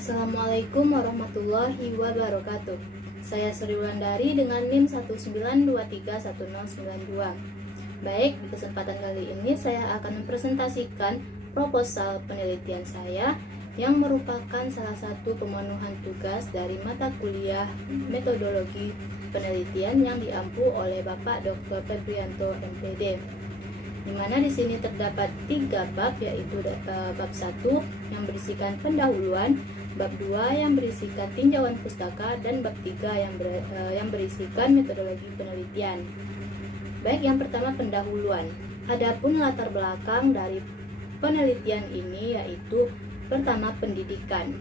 Assalamualaikum warahmatullahi wabarakatuh. Saya Sri Wulandari dengan NIM 192311092. Baik, di kesempatan kali ini saya akan mempresentasikan proposal penelitian saya yang merupakan salah satu pemenuhan tugas dari mata kuliah metodologi penelitian yang diampu oleh Bapak Dr. Febrianto MPD. Di mana di sini terdapat 3 bab, yaitu bab 1 yang berisikan pendahuluan, bab 2 yang berisikan tinjauan pustaka, dan bab 3 yang berisikan metodologi penelitian. Baik, yang pertama pendahuluan. Adapun latar belakang dari penelitian ini yaitu pertama pendidikan.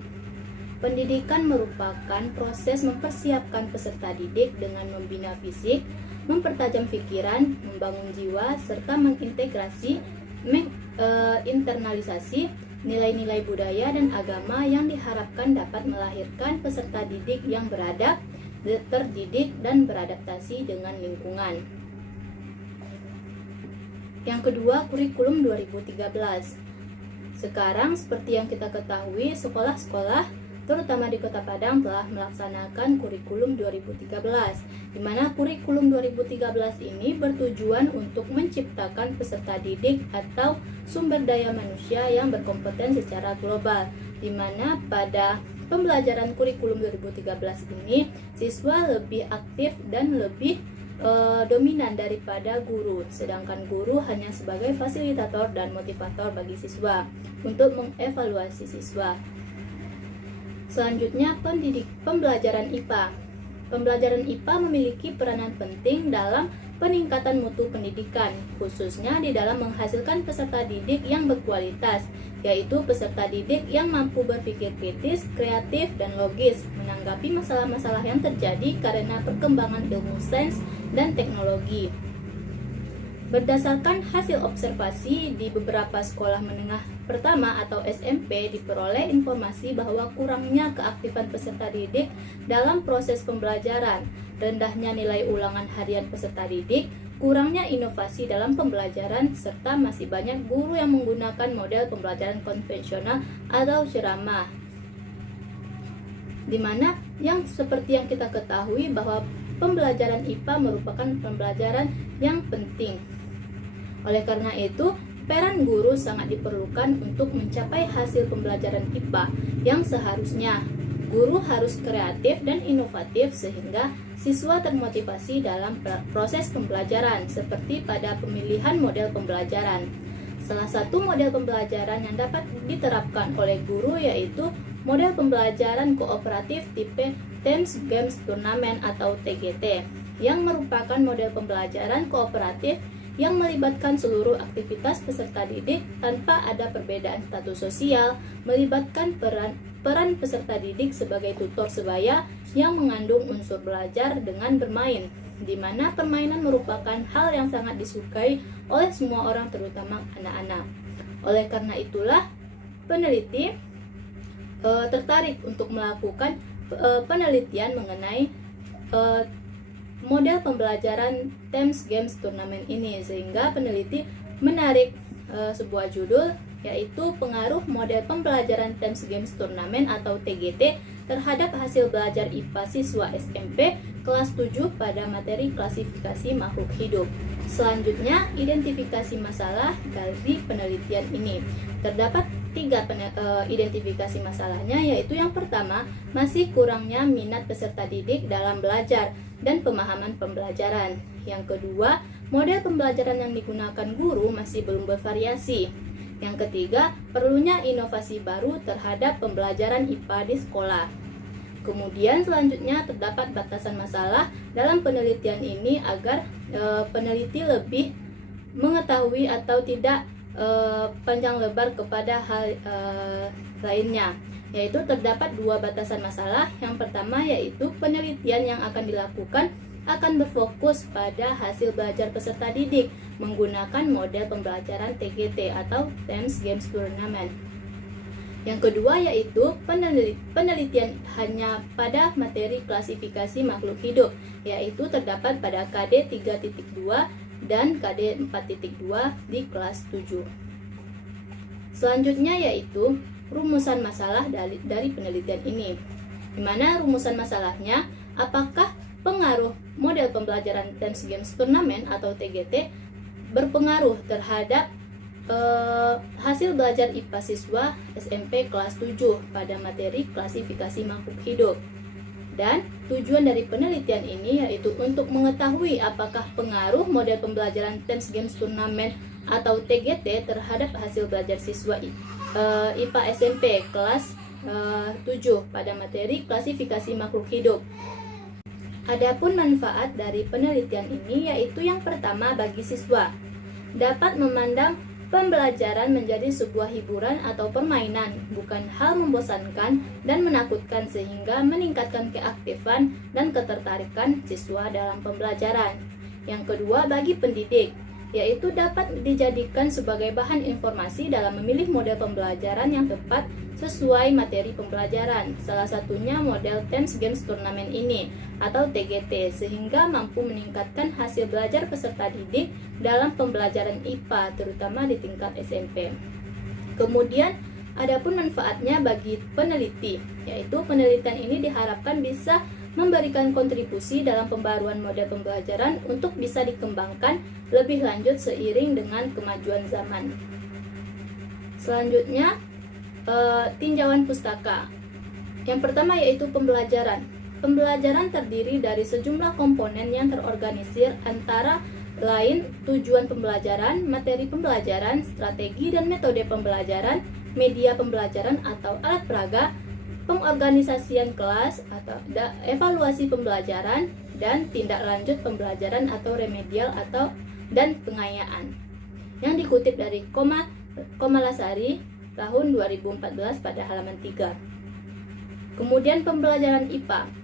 Pendidikan merupakan proses mempersiapkan peserta didik dengan membina fisik, mempertajam pikiran, membangun jiwa, serta internalisasi nilai-nilai budaya dan agama yang diharapkan dapat melahirkan peserta didik yang beradab, terdidik, dan beradaptasi dengan lingkungan. Yang kedua, kurikulum 2013. Sekarang, seperti yang kita ketahui, sekolah-sekolah terutama di Kota Padang telah melaksanakan kurikulum 2013, di mana kurikulum 2013 ini bertujuan untuk menciptakan peserta didik atau sumber daya manusia yang berkompeten secara global, di mana pada pembelajaran kurikulum 2013 ini siswa lebih aktif dan lebih dominan daripada guru, sedangkan guru hanya sebagai fasilitator dan motivator bagi siswa untuk mengevaluasi siswa. Selanjutnya, pembelajaran IPA. Pembelajaran IPA memiliki peranan penting dalam peningkatan mutu pendidikan, khususnya di dalam menghasilkan peserta didik yang berkualitas, yaitu peserta didik yang mampu berpikir kritis, kreatif, dan logis, menanggapi masalah-masalah yang terjadi karena perkembangan ilmu sains dan teknologi. Berdasarkan hasil observasi di beberapa sekolah menengah pertama atau SMP, diperoleh informasi bahwa kurangnya keaktifan peserta didik dalam proses pembelajaran, rendahnya nilai ulangan harian peserta didik, kurangnya inovasi dalam pembelajaran, serta masih banyak guru yang menggunakan model pembelajaran konvensional atau ceramah. Dimana yang seperti yang kita ketahui bahwa pembelajaran IPA merupakan pembelajaran yang penting. Oleh karena itu, peran guru sangat diperlukan untuk mencapai hasil pembelajaran IPA yang seharusnya. Guru harus kreatif dan inovatif sehingga siswa termotivasi dalam proses pembelajaran, seperti pada pemilihan model pembelajaran. Salah satu model pembelajaran yang dapat diterapkan oleh guru yaitu model pembelajaran kooperatif tipe Teams Games Turnamen atau TGT, yang merupakan model pembelajaran kooperatif yang melibatkan seluruh aktivitas peserta didik tanpa ada perbedaan status sosial, melibatkan peran peserta didik sebagai tutor sebaya yang mengandung unsur belajar dengan bermain, di mana permainan merupakan hal yang sangat disukai oleh semua orang, terutama anak-anak. Oleh karena itulah, peneliti tertarik untuk melakukan penelitian mengenai model pembelajaran Teams Games Turnamen ini, sehingga peneliti menarik sebuah judul yaitu pengaruh model pembelajaran Teams Games Turnamen atau TGT terhadap hasil belajar IPA siswa SMP kelas 7 pada materi klasifikasi makhluk hidup. Selanjutnya, identifikasi masalah dari penelitian ini. Terdapat 3 identifikasi masalahnya, yaitu yang pertama, masih kurangnya minat peserta didik dalam belajar dan pemahaman pembelajaran. Yang kedua, model pembelajaran yang digunakan guru masih belum bervariasi. Yang ketiga, perlunya inovasi baru terhadap pembelajaran IPA di sekolah. Kemudian selanjutnya terdapat batasan masalah dalam penelitian ini agar peneliti lebih mengetahui atau tidak panjang lebar kepada hal lainnya, yaitu terdapat 2 batasan masalah. Yang pertama yaitu penelitian yang akan dilakukan akan berfokus pada hasil belajar peserta didik menggunakan model pembelajaran TGT atau Teams Games Turnamen. Yang kedua yaitu penelitian hanya pada materi klasifikasi makhluk hidup, yaitu terdapat pada KD 3.2 dan KD 4.2 di kelas 7. Selanjutnya yaitu rumusan masalah dari penelitian ini. Di mana rumusan masalahnya, apakah pengaruh model pembelajaran Thames Games Turnamen atau TGT berpengaruh terhadap hasil belajar IPA siswa SMP kelas 7 pada materi klasifikasi makhluk hidup. Dan tujuan dari penelitian ini yaitu untuk mengetahui apakah pengaruh model pembelajaran Thames Games Turnamen atau TGT terhadap hasil belajar siswa IPA SMP kelas 7 pada materi klasifikasi makhluk hidup. Adapun manfaat dari penelitian ini yaitu yang pertama, bagi siswa dapat memandang pembelajaran menjadi sebuah hiburan atau permainan, bukan hal membosankan dan menakutkan, sehingga meningkatkan keaktifan dan ketertarikan siswa dalam pembelajaran. Yang kedua, bagi pendidik, yaitu dapat dijadikan sebagai bahan informasi dalam memilih model pembelajaran yang tepat sesuai materi pembelajaran. Salah satunya model Thames Games Turnamen ini atau TGT, sehingga mampu meningkatkan hasil belajar peserta didik dalam pembelajaran IPA terutama di tingkat SMP. Kemudian adapun manfaatnya bagi peneliti, yaitu penelitian ini diharapkan bisa memberikan kontribusi dalam pembaruan model pembelajaran untuk bisa dikembangkan lebih lanjut seiring dengan kemajuan zaman. Selanjutnya, tinjauan pustaka. Yang pertama yaitu pembelajaran. Pembelajaran terdiri dari sejumlah komponen yang terorganisir, antara lain tujuan pembelajaran, materi pembelajaran, strategi dan metode pembelajaran, media pembelajaran atau alat peraga, pengorganisasian kelas atau evaluasi pembelajaran, dan tindak lanjut pembelajaran atau remedial dan pengayaan. Yang dikutip dari Komalasari tahun 2014 pada halaman 3. Kemudian pembelajaran IPA.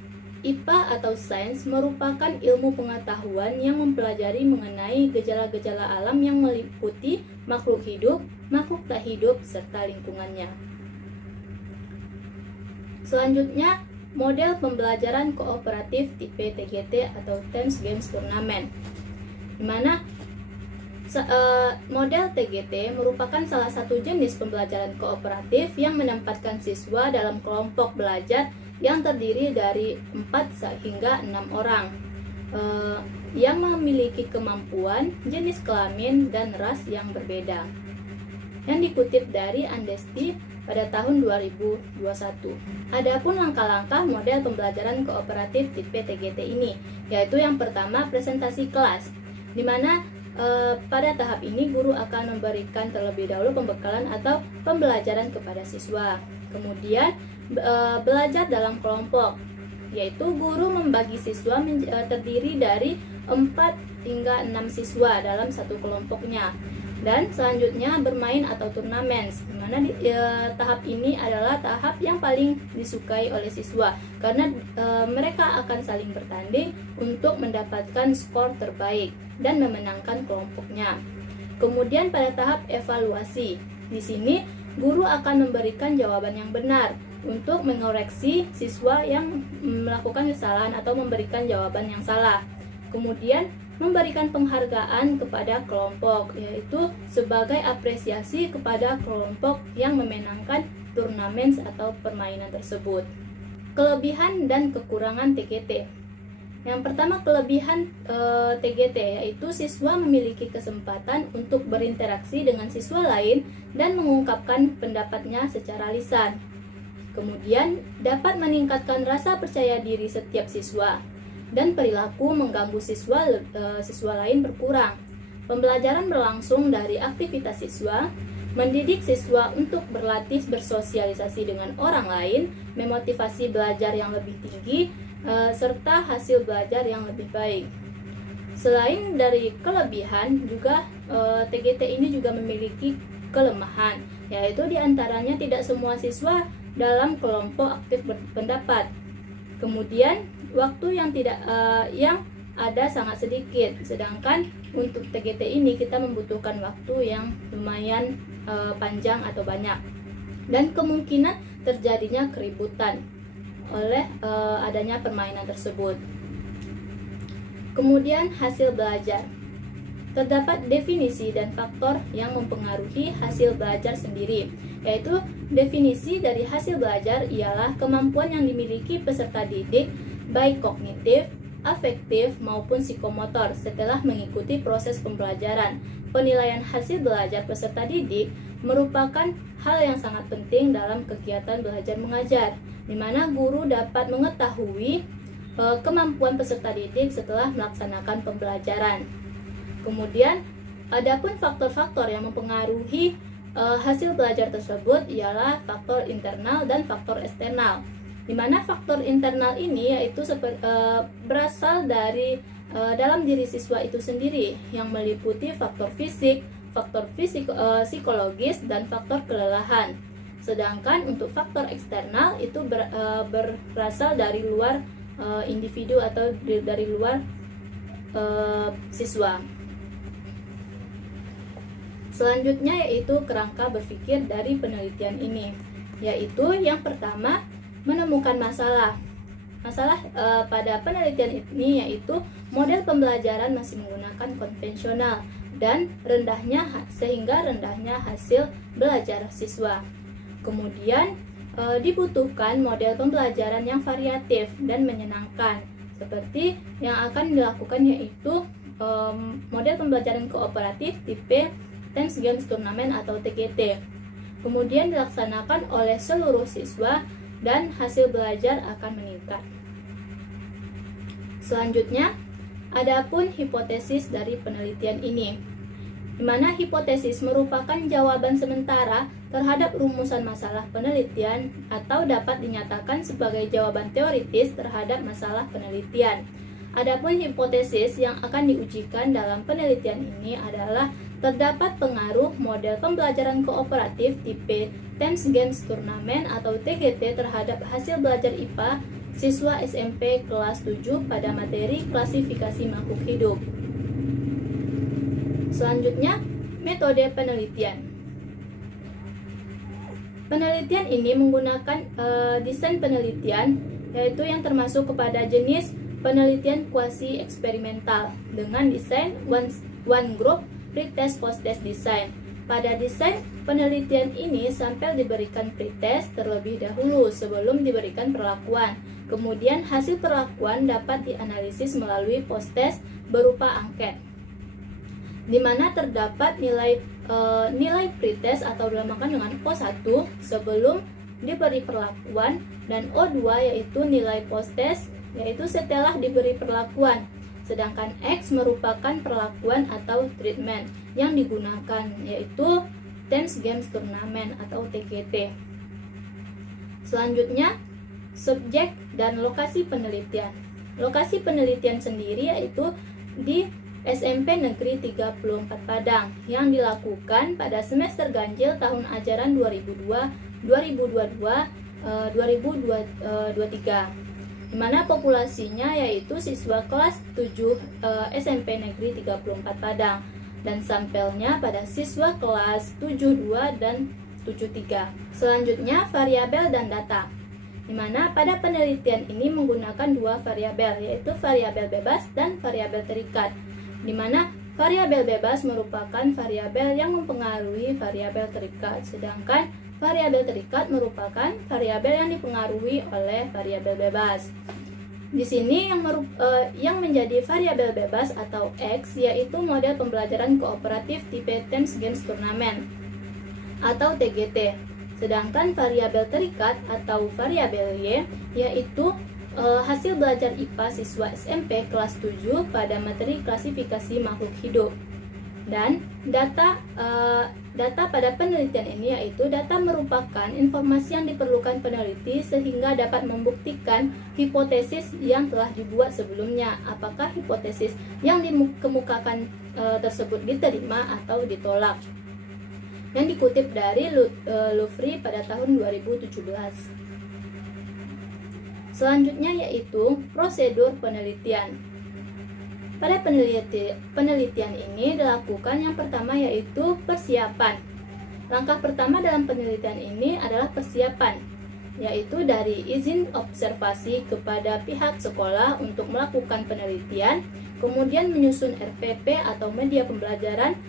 IPA atau sains merupakan ilmu pengetahuan yang mempelajari mengenai gejala-gejala alam yang meliputi makhluk hidup, makhluk tak hidup, serta lingkungannya. Selanjutnya, model pembelajaran kooperatif tipe TGT atau Thames Games Turnamen, di mana model TGT merupakan salah satu jenis pembelajaran kooperatif yang menempatkan siswa dalam kelompok belajar yang terdiri dari 4 hingga 6 orang yang memiliki kemampuan, jenis kelamin, dan ras yang berbeda. Yang dikutip dari Andesti pada tahun 2021. Adapun langkah-langkah model pembelajaran kooperatif tipe TGT ini, yaitu yang pertama, presentasi kelas, di mana pada tahap ini guru akan memberikan terlebih dahulu pembekalan atau pembelajaran kepada siswa. Kemudian belajar dalam kelompok, yaitu guru membagi siswa terdiri dari 4 hingga 6 siswa dalam satu kelompoknya. Dan selanjutnya bermain atau turnamen, di mana tahap ini adalah tahap yang paling disukai oleh siswa karena mereka akan saling bertanding untuk mendapatkan skor terbaik dan memenangkan kelompoknya. Kemudian pada tahap evaluasi, di sini guru akan memberikan jawaban yang benar untuk mengoreksi siswa yang melakukan kesalahan atau memberikan jawaban yang salah. Kemudian memberikan penghargaan kepada kelompok, yaitu sebagai apresiasi kepada kelompok yang memenangkan turnamen atau permainan tersebut. Kelebihan dan kekurangan TGT. Yang pertama, kelebihan TGT yaitu siswa memiliki kesempatan untuk berinteraksi dengan siswa lain dan mengungkapkan pendapatnya secara lisan. Kemudian dapat meningkatkan rasa percaya diri setiap siswa dan perilaku mengganggu siswa lain berkurang. Pembelajaran berlangsung dari aktivitas siswa, mendidik siswa untuk berlatih bersosialisasi dengan orang lain, memotivasi belajar yang lebih tinggi, serta hasil belajar yang lebih baik. Selain dari kelebihan, juga TGT ini juga memiliki kelemahan, yaitu diantaranya tidak semua siswa dalam kelompok aktif berpendapat. Kemudian waktu yang ada sangat sedikit, sedangkan untuk TGT ini kita membutuhkan waktu yang lumayan panjang atau banyak, dan kemungkinan terjadinya keributan oleh adanya permainan tersebut. Kemudian hasil belajar. Terdapat definisi dan faktor yang mempengaruhi hasil belajar sendiri, yaitu Definisi dari hasil belajar ialah kemampuan yang dimiliki peserta didik, baik kognitif, afektif, maupun psikomotor setelah mengikuti proses pembelajaran. Penilaian hasil belajar peserta didik merupakan hal yang sangat penting dalam kegiatan belajar mengajar, di mana guru dapat mengetahui kemampuan peserta didik setelah melaksanakan pembelajaran. Kemudian, adapun faktor-faktor yang mempengaruhi hasil belajar tersebut ialah faktor internal dan faktor eksternal. Di mana faktor internal ini yaitu berasal dari dalam diri siswa itu sendiri yang meliputi faktor fisik, psikologis, dan faktor kelelahan. Sedangkan untuk faktor eksternal itu berasal dari luar individu atau dari luar siswa. Selanjutnya yaitu kerangka berpikir dari penelitian ini, yaitu yang pertama menemukan masalah. Masalah pada penelitian ini yaitu model pembelajaran masih menggunakan konvensional dan sehingga rendahnya hasil belajar siswa. Kemudian dibutuhkan model pembelajaran yang variatif dan menyenangkan, seperti yang akan dilakukan yaitu model pembelajaran kooperatif tipe Thames Games Turnamen atau TGT. Kemudian dilaksanakan oleh seluruh siswa dan hasil belajar akan meningkat. Selanjutnya, adapun hipotesis dari penelitian ini, di mana hipotesis merupakan jawaban sementara terhadap rumusan masalah penelitian atau dapat dinyatakan sebagai jawaban teoritis terhadap masalah penelitian. Adapun hipotesis yang akan diujikan dalam penelitian ini adalah terdapat pengaruh model pembelajaran kooperatif tipe Thames Games Turnamen atau TGT terhadap hasil belajar IPA siswa SMP kelas 7 pada materi klasifikasi makhluk hidup. Selanjutnya, metode penelitian. Penelitian ini menggunakan desain penelitian, yaitu yang termasuk kepada jenis penelitian kuasi eksperimental dengan desain one group pretest post-test design. Pada desain penelitian ini, sampel diberikan pretest terlebih dahulu sebelum diberikan perlakuan. Kemudian hasil perlakuan dapat dianalisis melalui post-test berupa angket, di mana terdapat nilai pretest atau dinamakan dengan O1 sebelum diberi perlakuan, dan O2 yaitu nilai post-test yaitu setelah diberi perlakuan. Sedangkan X merupakan perlakuan atau treatment yang digunakan, yaitu Thames Games Turnamen atau TGT. Selanjutnya, subjek dan lokasi penelitian. Lokasi penelitian sendiri yaitu di SMP Negeri 34 Padang yang dilakukan pada semester ganjil tahun ajaran 2022-2023. Di mana populasinya yaitu siswa kelas 7 SMP Negeri 34 Padang, dan sampelnya pada siswa kelas 72 dan 73. Selanjutnya, variabel dan data, di mana pada penelitian ini menggunakan dua variabel, yaitu variabel bebas dan variabel terikat, di mana variabel bebas merupakan variabel yang mempengaruhi variabel terikat, sedangkan variabel terikat merupakan variabel yang dipengaruhi oleh variabel bebas. Di sini yang menjadi variabel bebas atau X yaitu model pembelajaran kooperatif tipe Thames Games Turnamen atau TGT. Sedangkan variabel terikat atau variabel Y yaitu hasil belajar IPA siswa SMP kelas 7 pada materi klasifikasi makhluk hidup. Dan data pada penelitian ini yaitu data merupakan informasi yang diperlukan peneliti sehingga dapat membuktikan hipotesis yang telah dibuat sebelumnya, apakah hipotesis yang dikemukakan tersebut diterima atau ditolak. Yang dikutip dari Louvre pada tahun 2017. Selanjutnya yaitu prosedur penelitian. Pada penelitian ini dilakukan yang pertama yaitu persiapan. Langkah pertama dalam penelitian ini adalah persiapan, yaitu dari izin observasi kepada pihak sekolah untuk melakukan penelitian, kemudian menyusun RPP atau media pembelajaran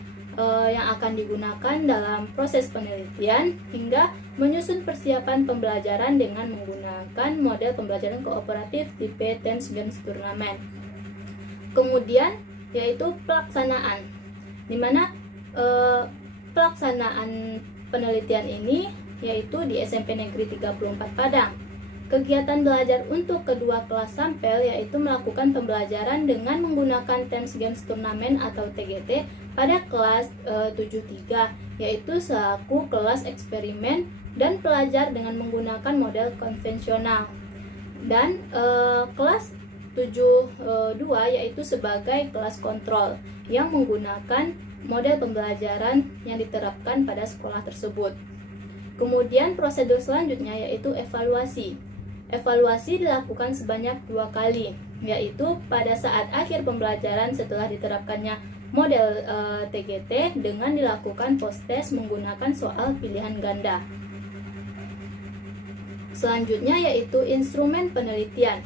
yang akan digunakan dalam proses penelitian, hingga menyusun persiapan pembelajaran dengan menggunakan model pembelajaran kooperatif tipe Thames Games Tournament. Kemudian yaitu pelaksanaan, di mana pelaksanaan penelitian ini yaitu di SMP Negeri 34 Padang. Kegiatan belajar untuk kedua kelas sampel yaitu melakukan pembelajaran dengan menggunakan Thames Games Tournament atau TGT pada kelas 73, yaitu selaku kelas eksperimen dan pelajar dengan menggunakan model konvensional. Dan kelas 72 yaitu sebagai kelas kontrol yang menggunakan model pembelajaran yang diterapkan pada sekolah tersebut. Kemudian prosedur selanjutnya yaitu evaluasi. Evaluasi dilakukan sebanyak 2 kali, yaitu pada saat akhir pembelajaran setelah diterapkannya model TGT dengan dilakukan post-test menggunakan soal pilihan ganda. Selanjutnya yaitu instrumen penelitian.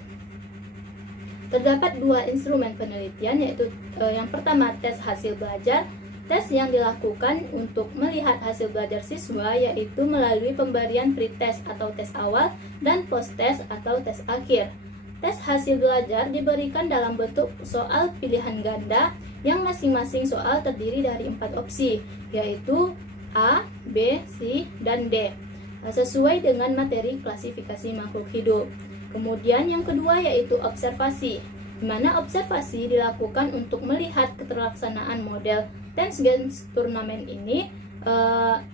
Terdapat 2 instrumen penelitian, yaitu yang pertama tes hasil belajar. Tes yang dilakukan untuk melihat hasil belajar siswa yaitu melalui pemberian pretest atau tes awal dan post-test atau tes akhir. Tes hasil belajar diberikan dalam bentuk soal pilihan ganda yang masing-masing soal terdiri dari 4 opsi, yaitu A, B, C, dan D, sesuai dengan materi klasifikasi makhluk hidup. Kemudian yang kedua yaitu observasi, di mana observasi dilakukan untuk melihat keterlaksanaan model Thames Games Tournament ini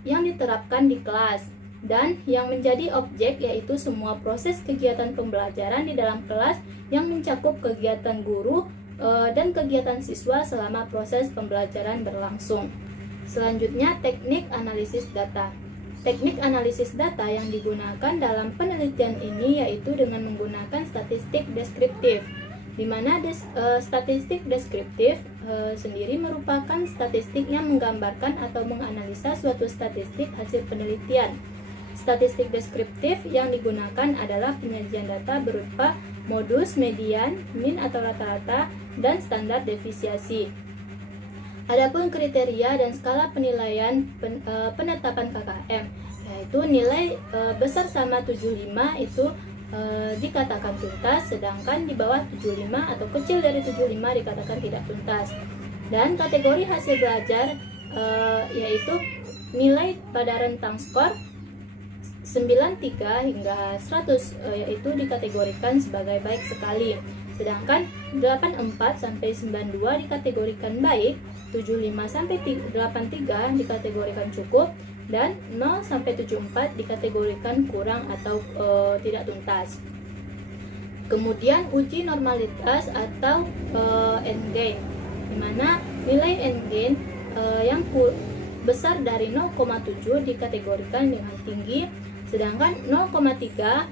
yang diterapkan di kelas, dan yang menjadi objek yaitu semua proses kegiatan pembelajaran di dalam kelas yang mencakup kegiatan guru dan kegiatan siswa selama proses pembelajaran berlangsung. Selanjutnya teknik analisis data. Teknik analisis data yang digunakan dalam penelitian ini yaitu dengan menggunakan statistik deskriptif, di mana statistik deskriptif sendiri merupakan statistik yang menggambarkan atau menganalisa suatu statistik hasil penelitian. Statistik deskriptif yang digunakan adalah penyajian data berupa modus, median, mean atau rata-rata, dan standar defisiasi. Adapun kriteria dan skala penilaian penetapan KKM, yaitu nilai besar sama 75 itu dikatakan tuntas, sedangkan di bawah 75 atau kecil dari 75 dikatakan tidak tuntas. Dan kategori hasil belajar yaitu nilai pada rentang skor 93 hingga 100 yaitu dikategorikan sebagai baik sekali, sedangkan 84 sampai 92 dikategorikan baik, 75 sampai 83 dikategorikan cukup, dan 0 sampai 74 dikategorikan kurang atau tidak tuntas. Kemudian uji normalitas atau endgain, di mana nilai endgain yang besar dari 0,7 dikategorikan dengan tinggi, sedangkan 0,3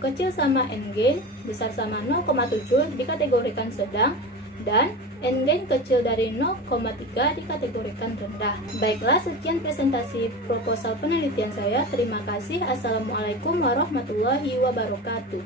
kecil sama endgain besar sama 0,7 dikategorikan sedang, dan endgain kecil dari 0,3 dikategorikan rendah. Baiklah, sekian presentasi proposal penelitian saya. Terima kasih. Assalamualaikum warahmatullahi wabarakatuh.